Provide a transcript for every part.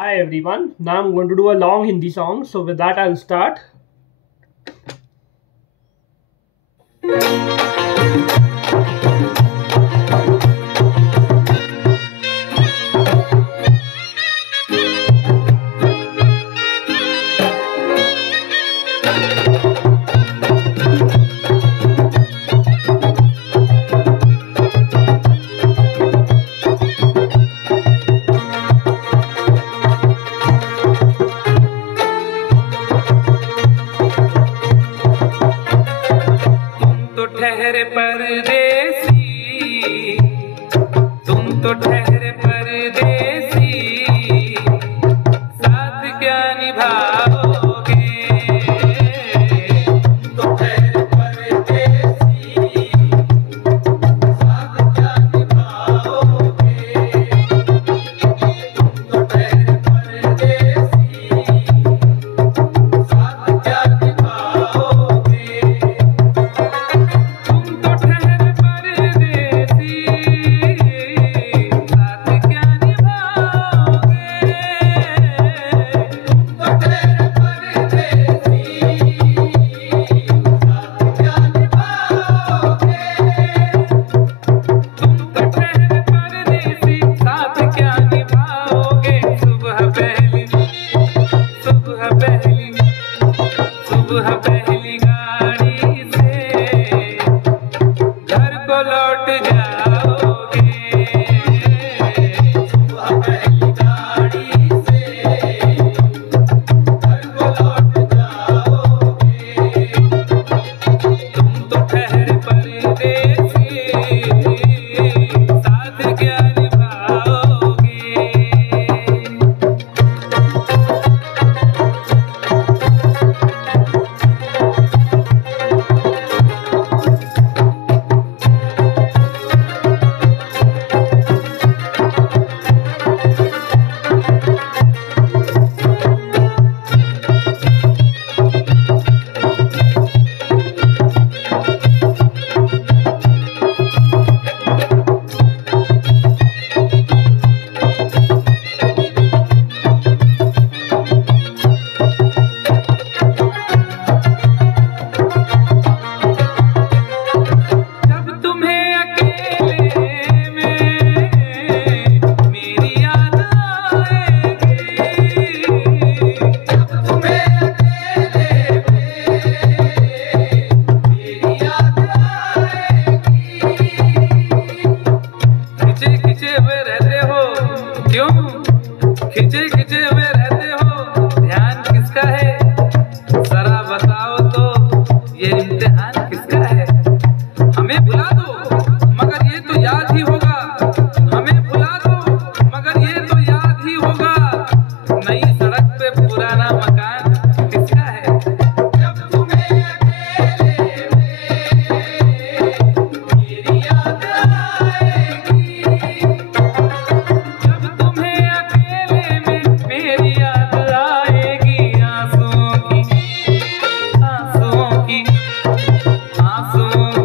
Hi everyone. Now I'm going to do a long Hindi song. So with that I'll start. ठहरे परदेसी, तुम तो ठहरे परदेसी, साथ क्या निभाओगे? तुम तो ठहरे परदेसी, साथ क्या निभाओगे? तुम तो ठहरे परदेसी, साथ क्या निभाओगे? सुबह पहली गाड़ी से घर को लौट जाओगे। सुबह पहली गाड़ी से घर को लौट जाओगे। तुम तो ठहरे परदेसी, साथ क्या निभाओगे? खिंचे खिंचे हुए रहते हो, ध्यान किसका है? जरा बताओ तो ये इम्तिहान किसका है? हमें भुला दो मगर ये तो याद ही होगा, हमें भुला दो मगर ये तो याद ही होगा। नई सड़क पे पुराना मकान किसका है? जब तुम्हें अकेले में मेरी याद आएगी, जब तुम्हें मेरी याद आएगी, आंसुओं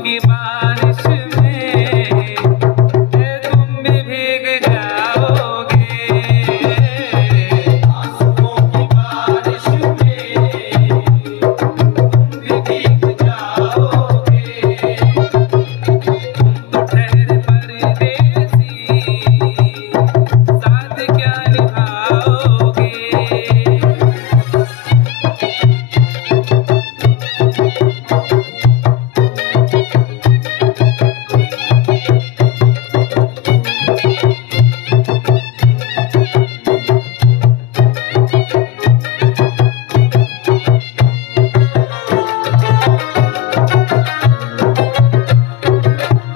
की बारिश में तुम भी भीग जाओगे। आंसुओं की बारिश में तुम भी भीग जाओगे। तुम तो ठहरे परदेसी, साथ क्या निभाओगे?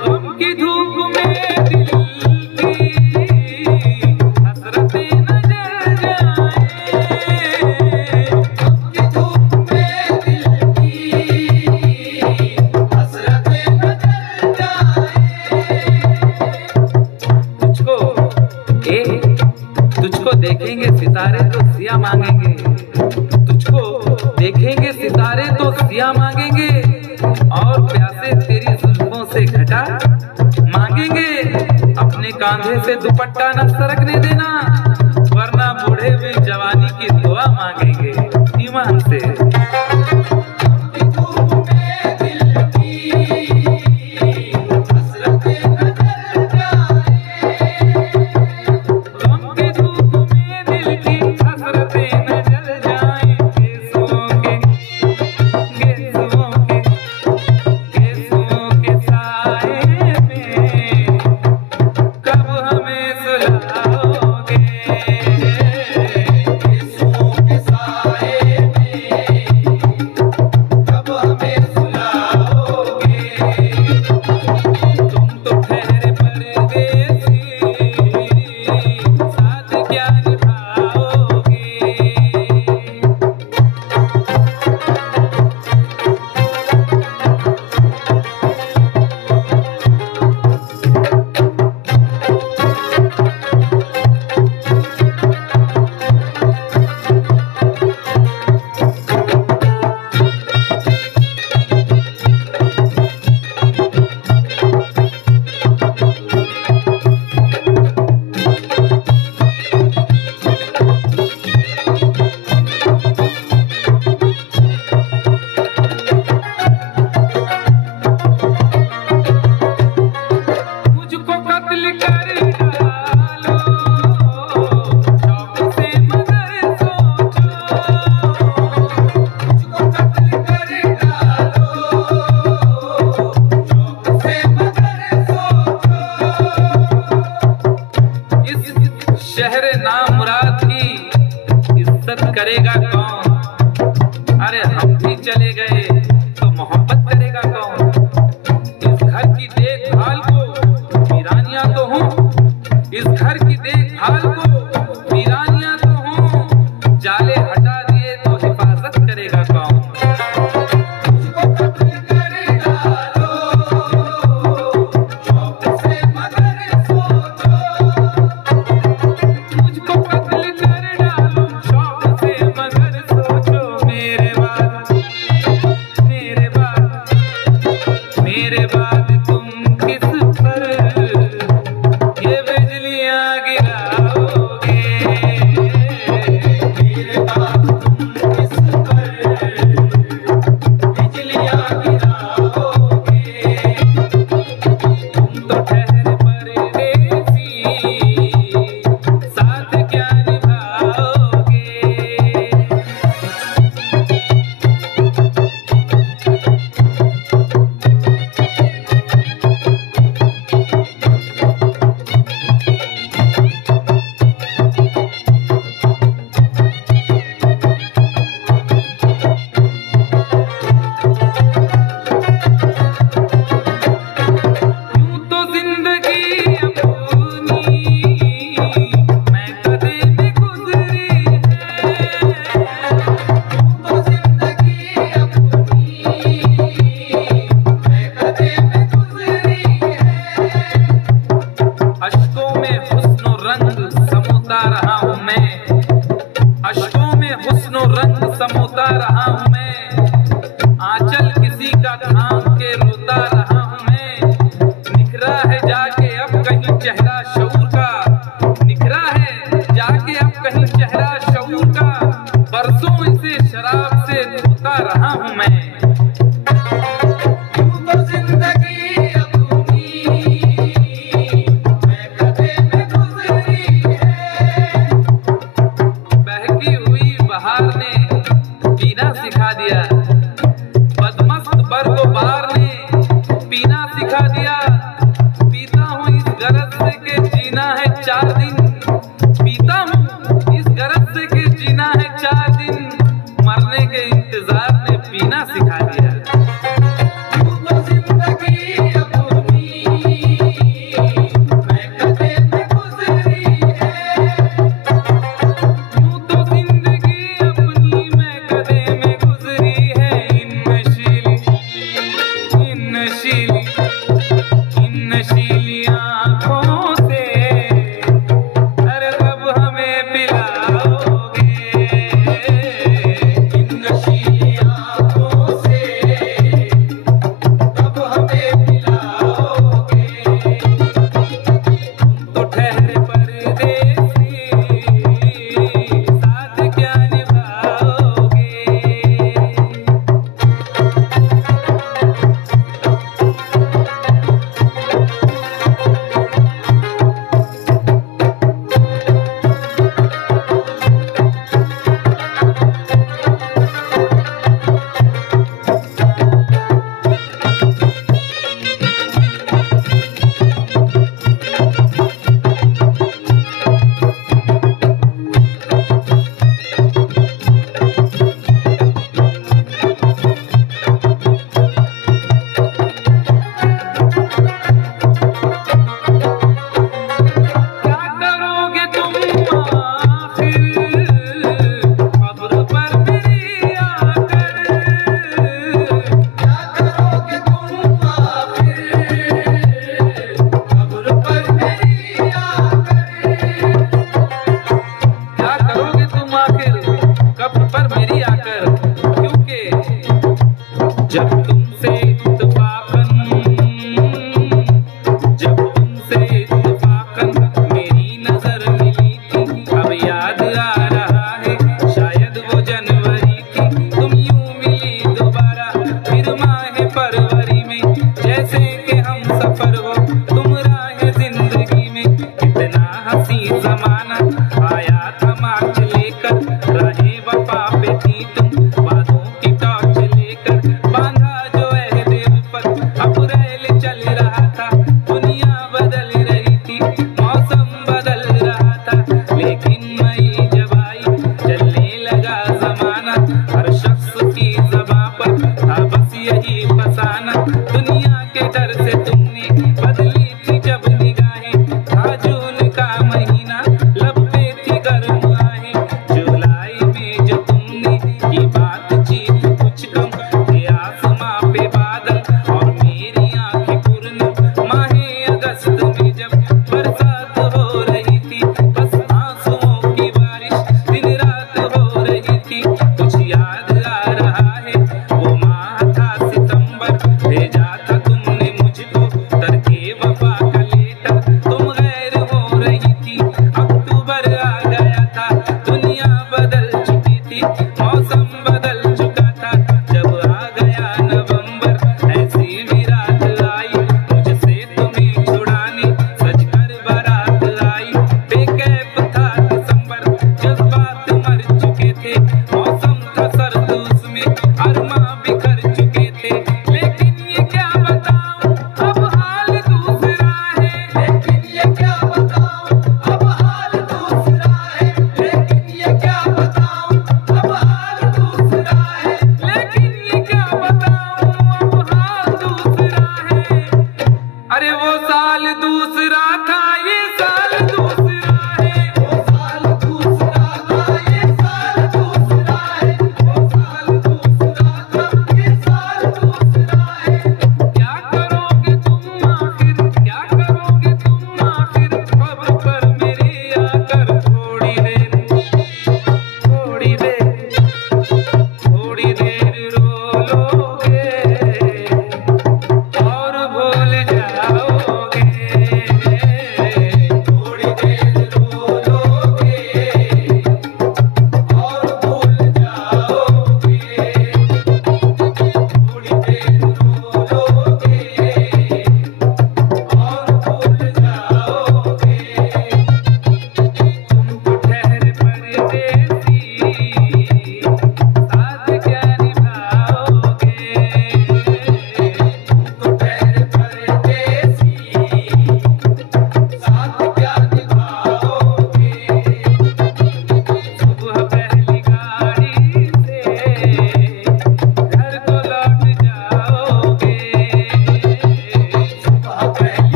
गम की धूप में दिल की हसरतें न जल जाएं। गम की धूप में दिल की हसरतें न जल जाएं। तुझको देखेंगे सितारे तो सिया मांगेंगे, तुझको देखेंगे सितारे तो सिया मांगेंगे, और प्यासे तेरी जुल्फों से घटा मांगेंगे। अपने कांधे से दुपट्टा न सरकने देना, वरना बूढ़े भी जवानी की दुआ मांगेंगे ईमान से। शहरे नाम मुराद की इज्जत करेगा कौन? अरे हम भी चले गए तो मोहब्बत करेगा कौन? इस घर की देखभाल को वीरानियां तो हूँ, इस घर की देखभाल को वीरानियां तो हूँ, जाले हटा दिए तो हिफाजत करेगा कौन? समोता रहा हूँ मैं, आंचल किसी का थाम के रोता रहा हूँ मैं। निखरा है जाके अब कहीं चेहरा शऊर का, निखरा है जाके अब कहीं चेहरा शऊर का, बरसों इसे शराब से धोता रहा हूँ मैं। सिखा दिया बदमस्त बर्दोबार ने पीना सिखा दिया। पीता हूँ इस गरज से के जीना है 4 दिन, पीता हूँ इस गरज से के जीना है 4 दिन, मरने के इंतजार ने पीना सिखा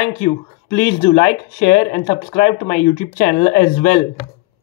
Thank you. Please do like, share and subscribe to my YouTube channel as well.